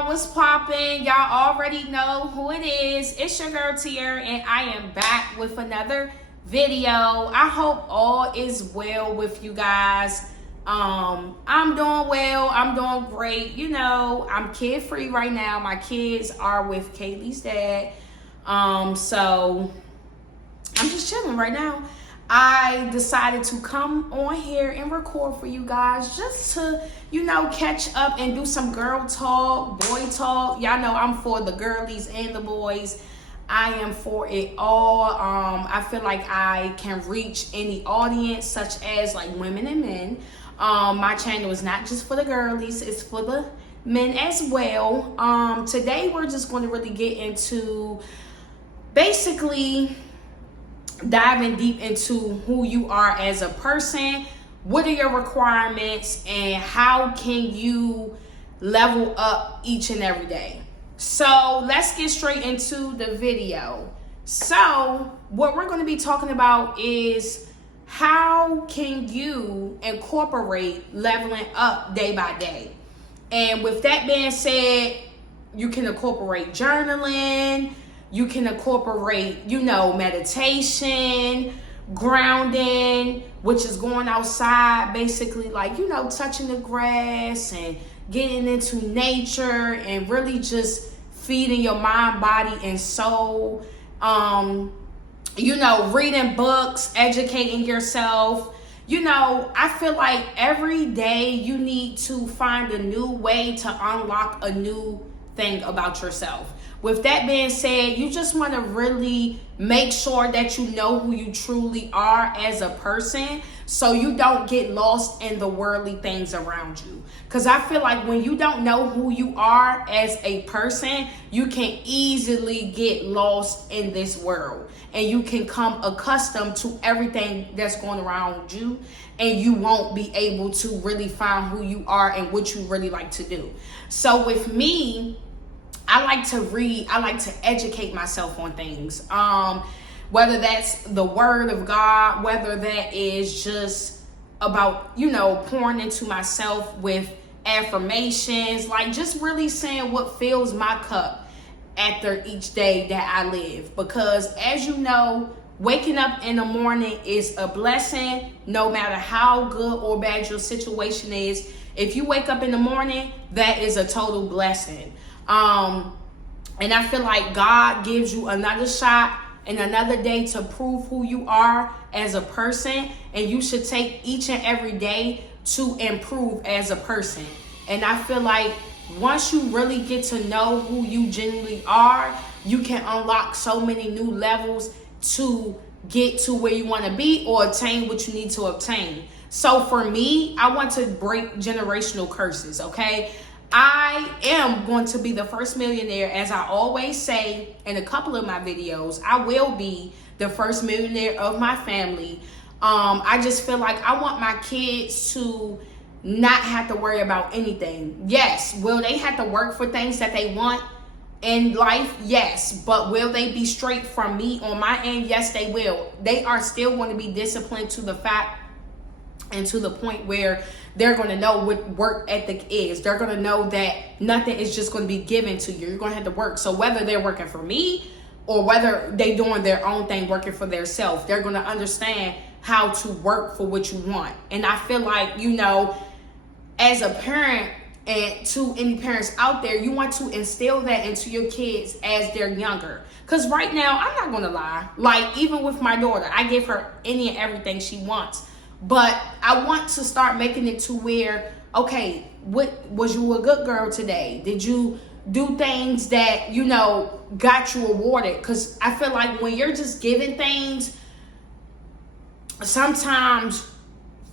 y'all, what's poppin'? Y'all already know who it is. It's your girl Tiara, and I am back with another video. I hope all is well with you guys. I'm doing well. I'm doing great. You know, I'm kid free right now. My kids are with Kaylee's dad. So I'm just chilling right now. I decided to come on here and record for you guys just to, you know, catch up and do some girl talk, boy talk. Y'all know I'm for the girlies and the boys. I am for it all. I feel like I can reach any audience, such as like women and men. My channel is not just for the girlies, it's for the men as well. Today we're just going to really get into basically diving deep into who you are as a person, what are your requirements, and how can you level up each and every day. So let's get straight into the video. So what we're going to be talking about is how can you incorporate leveling up day by day. And with that being said, you can incorporate journaling. You can incorporate, you know, meditation, grounding, which is going outside, basically like, you know, touching the grass and getting into nature and really just feeding your mind, body, and soul. You know, reading books, educating yourself. You know, I feel like every day you need to find a new way to unlock a new thing about yourself. With that being said, you just want to really make sure that you know who you truly are as a person so you don't get lost in the worldly things around you. Because I feel like when you don't know who you are as a person, you can easily get lost in this world. And you can come accustomed to everything that's going around you. And you won't be able to really find who you are and what you really like to do. So with me, I like to read. I like to educate myself on things. Whether that's the word of God, whether that is just about, you know, pouring into myself with affirmations, like just really saying what fills my cup after each day that I live. Because as you know, waking up in the morning is a blessing, no matter how good or bad your situation is. If you wake up in the morning, that is a total blessing. And I feel like God gives you another shot and another day to prove who you are as a person. And you should take each and every day to improve as a person. And I feel like once you really get to know who you genuinely are, you can unlock so many new levels to get to where you want to be or attain what you need to obtain. So for me, I want to break generational curses, okay? I am going to be the first millionaire, as I always say in a couple of my videos. I will be the first millionaire of my family. I just feel like I want my kids to not have to worry about anything. Yes, will they have to work for things that they want in life? Yes. But will they be straight from me on my end? Yes, they will. They are still going to be disciplined to the fact and to the point where they're going to know what work ethic is. They're going to know that nothing is just going to be given to you. You're going to have to work. So whether they're working for me or whether they're doing their own thing, working for themselves, they're going to understand how to work for what you want. And I feel like, you know, as a parent, and to any parents out there, you want to instill that into your kids as they're younger. Because right now, I'm not going to lie. Like, even with my daughter, I give her any and everything she wants. But I want to start making it to where, okay, what was you a good girl today? Did you do things that, you know, got you awarded? Because I feel like when you're just giving things, sometimes,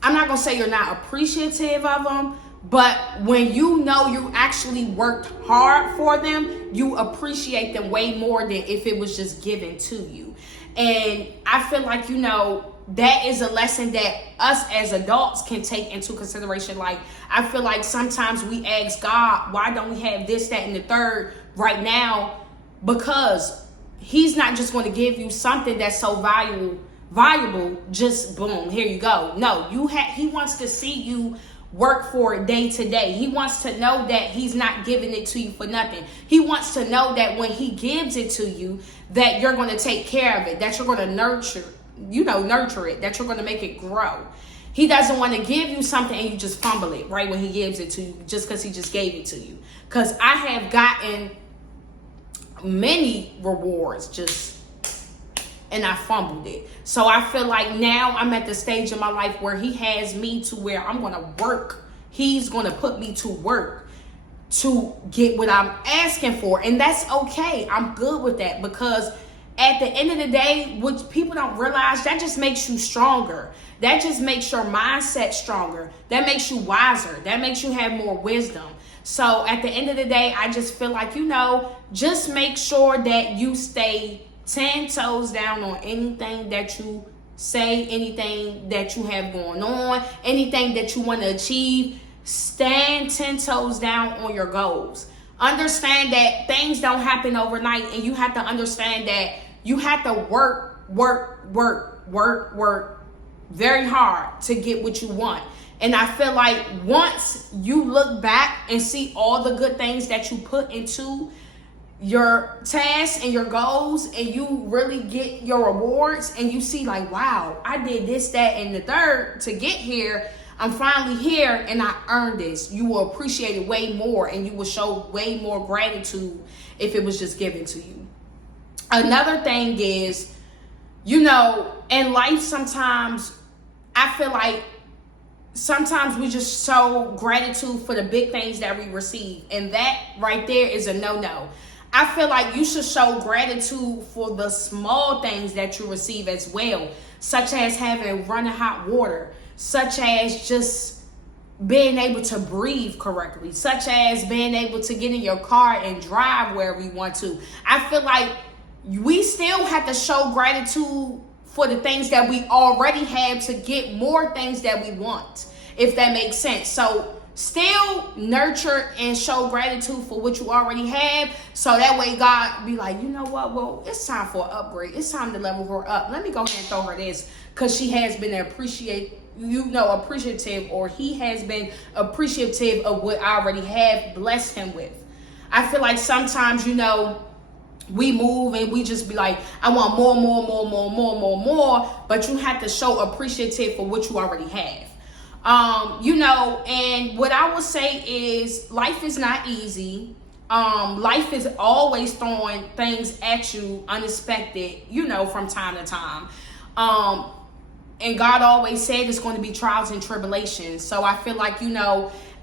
I'm not going to say you're not appreciative of them, but when you know you actually worked hard for them, you appreciate them way more than if it was just given to you. And I feel like, you know, that is a lesson that us as adults can take into consideration. Like, I feel like sometimes we ask God, why don't we have this, that, and the third right now? Because he's not just going to give you something that's so valuable, just boom, here you go. No, he wants to see you work for it day to day. He wants to know that he's not giving it to you for nothing. He wants to know that when he gives it to you, that you're going to take care of it, that you're going to nurture it, that you're going to make it grow. He doesn't want to give you something and you just fumble it right when he gives it to you, just because he just gave it to you. Because I have gotten many rewards and I fumbled it. So I feel like now I'm at the stage in my life where he has me to where I'm going to work. He's going to put me to work to get what I'm asking for. And that's okay. I'm good with that, because at the end of the day, what people don't realize, that just makes you stronger. That just makes your mindset stronger. That makes you wiser. That makes you have more wisdom. So at the end of the day, I just feel like, just make sure that you stay 10 toes down on anything that you say, anything that you have going on, anything that you want to achieve. Stand 10 toes down on your goals. Understand that things don't happen overnight, and you have to understand that you have to work very hard to get what you want. And I feel like once you look back and see all the good things that you put into your tasks and your goals, and you really get your rewards, and you see like, wow, I did this, that, and the third to get here. I'm finally here and I earned this. You will appreciate it way more, and you will show way more gratitude if it was just given to you. Another thing is, in life sometimes I feel like sometimes we just show gratitude for the big things that we receive. And that right there is a no-no. I feel like you should show gratitude for the small things that you receive as well, such as having running hot water, such as just being able to breathe correctly, such as being able to get in your car and drive wherever you want to. I feel like we still have to show gratitude for the things that we already have to get more things that we want, if that makes sense. So still nurture and show gratitude for what you already have, so that way God be like, you know what, well, it's time for an upgrade. It's time to level her up. Let me go ahead and throw her this, because she has been appreciative, or he has been appreciative of what I already have blessed him with. I feel like sometimes, we move and we just be like, I want more, but you have to show appreciative for what you already have. And what I would say is, life is not easy. Life is always throwing things at you unexpected, from time to time. And God always said it's going to be trials and tribulations. So I feel like,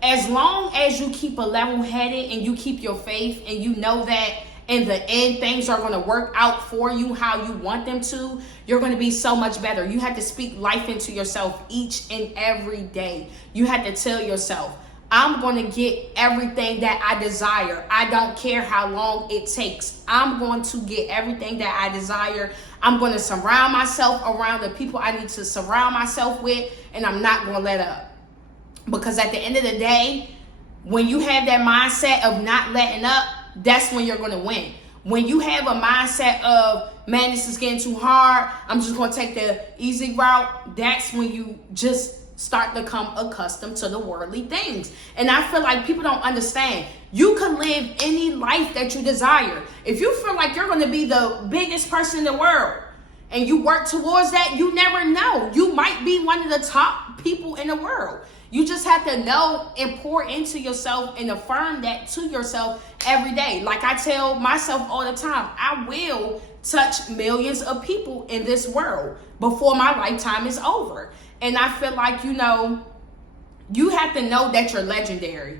as long as you keep a level-headed and you keep your faith, and you know that in the end things are going to work out for you how you want them to, you're going to be so much better. You have to speak life into yourself each and every day. You have to tell yourself, I'm going to get everything that I desire. I don't care how long it takes. I'm going to get everything that I desire. I'm going to surround myself around the people I need to surround myself with, and I'm not going to let up. Because at the end of the day, when you have that mindset of not letting up, that's when you're going to win. When you have a mindset of, man, this is getting too hard, I'm just going to take the easy route, that's when you just start to become accustomed to the worldly things. And I feel like people don't understand. You can live any life that you desire. If you feel like you're going to be the biggest person in the world and you work towards that, you never know. You might be one of the top people in the world. You just have to know and pour into yourself and affirm that to yourself every day. Like I tell myself all the time, I will touch millions of people in this world before my lifetime is over. And I feel like, you have to know that you're legendary.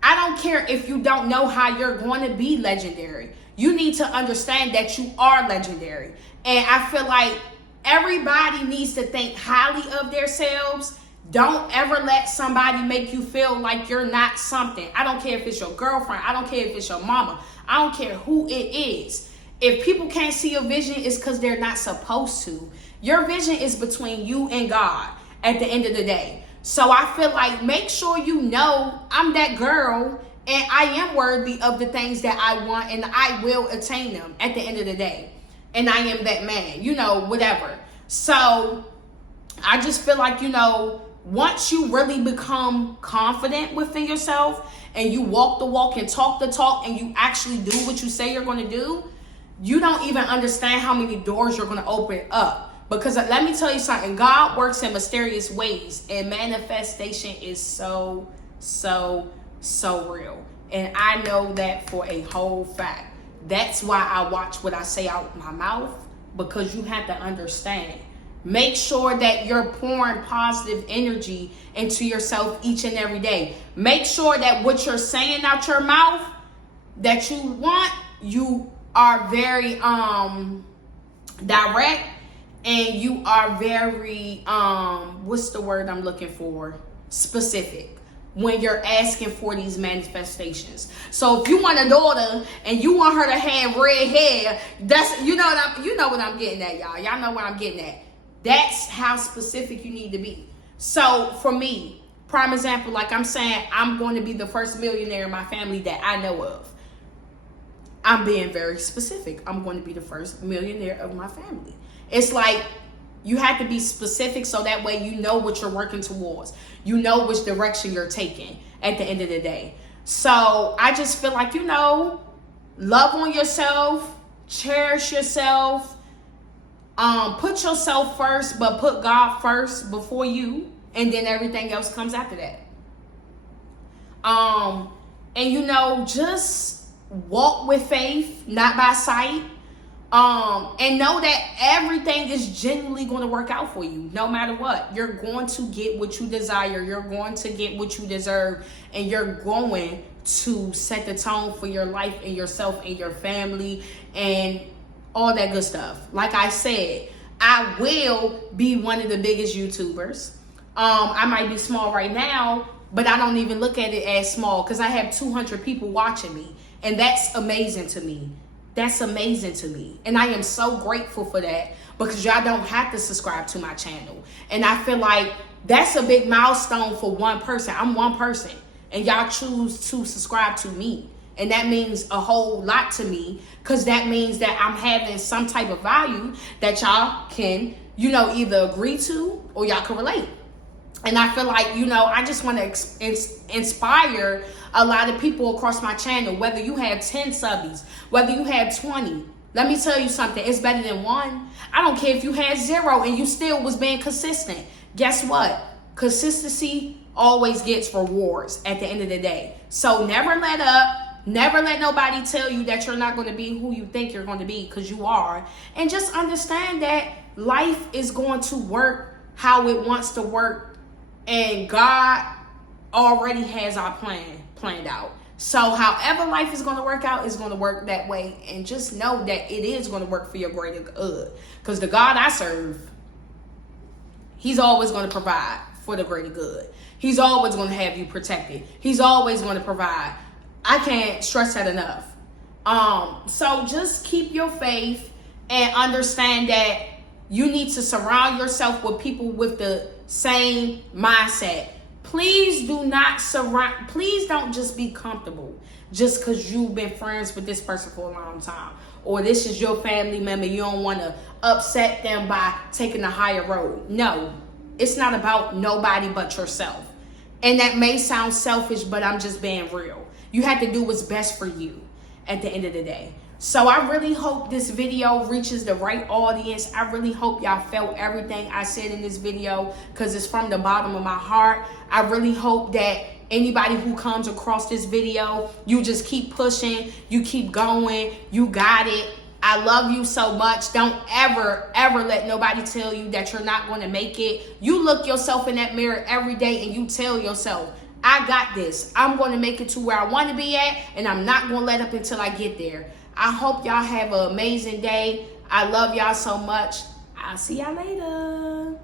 I don't care if you don't know how you're going to be legendary. You need to understand that you are legendary. And I feel like everybody needs to think highly of themselves. Don't ever let somebody make you feel like you're not something. I don't care if it's your girlfriend. I don't care if it's your mama. I don't care who it is. If people can't see your vision, it's because they're not supposed to. Your vision is between you and God at the end of the day. So I feel like, make sure I'm that girl, and I am worthy of the things that I want, and I will attain them at the end of the day. And I am that man, whatever. So I just feel like, once you really become confident within yourself and you walk the walk and talk the talk and you actually do what you say you're going to do, you don't even understand how many doors you're going to open up. Because let me tell you something, God works in mysterious ways, and manifestation is so real. And I know that for a whole fact. That's why I watch what I say out my mouth, because you have to understand. Make sure that you're pouring positive energy into yourself each and every day. Make sure that what you're saying out your mouth that you want, you are very direct, and you are very what's the word I'm looking for? Specific when you're asking for these manifestations. So if you want a daughter and you want her to have red hair, that's you know what I'm getting at, y'all. Y'all know what I'm getting at. That's how specific you need to be. So for me, prime example, like I'm saying, I'm going to be the first millionaire in my family that I know of. I'm being very specific. I'm going to be the first millionaire of my family. It's like you have to be specific so that way you know what you're working towards. You know which direction you're taking at the end of the day. So I just feel like, love on yourself, cherish yourself, put yourself first, but put God first before you, and then everything else comes after that. And just walk with faith, not by sight. And know that everything is genuinely going to work out for you, no matter what. You're going to get what you desire. You're going to get what you deserve. And you're going to set the tone for your life and yourself and your family and all that good stuff. Like I said, I will be one of the biggest YouTubers. I might be small right now, but I don't even look at it as small because I have 200 people watching me. And that's amazing to me. That's amazing to me. And I am so grateful for that, because y'all don't have to subscribe to my channel. And I feel like that's a big milestone for one person. I'm one person, and y'all choose to subscribe to me. And that means a whole lot to me, because that means that I'm having some type of value that y'all can, either agree to or y'all can relate. And I feel like, I just want to inspire a lot of people across my channel, whether you have 10 subbies, whether you have 20. Let me tell you something. It's better than one. I don't care if you had 0 and you still was being consistent. Guess what? Consistency always gets rewards at the end of the day. So never let up. Never let nobody tell you that you're not going to be who you think you're going to be, because you are. And just understand that life is going to work how it wants to work. And God already has our planned out. So however life is going to work out is going to work that way. And just know that it is going to work for your greater good. Because the God I serve, he's always going to provide for the greater good. He's always going to have you protected. He's always going to provide. I can't stress that enough. So just keep your faith and understand that you need to surround yourself with people with the same mindset. Please don't just be comfortable just because you've been friends with this person for a long time, or this is your family member. You don't want to upset them by taking the higher road. No, it's not about nobody but yourself. And that may sound selfish, but I'm just being real. You have to do what's best for you at the end of the day. So I really hope this video reaches the right audience. I really hope y'all felt everything I said in this video, because it's from the bottom of my heart. I really hope that anybody who comes across this video, you just keep pushing, you keep going, you got it. I love you so much. Don't ever let nobody tell you that you're not going to make it. You look yourself in that mirror every day and you tell yourself, I got this. I'm going to make it to where I want to be at, and I'm not going to let up until I get there. I hope y'all have an amazing day. I love y'all so much. I'll see y'all later.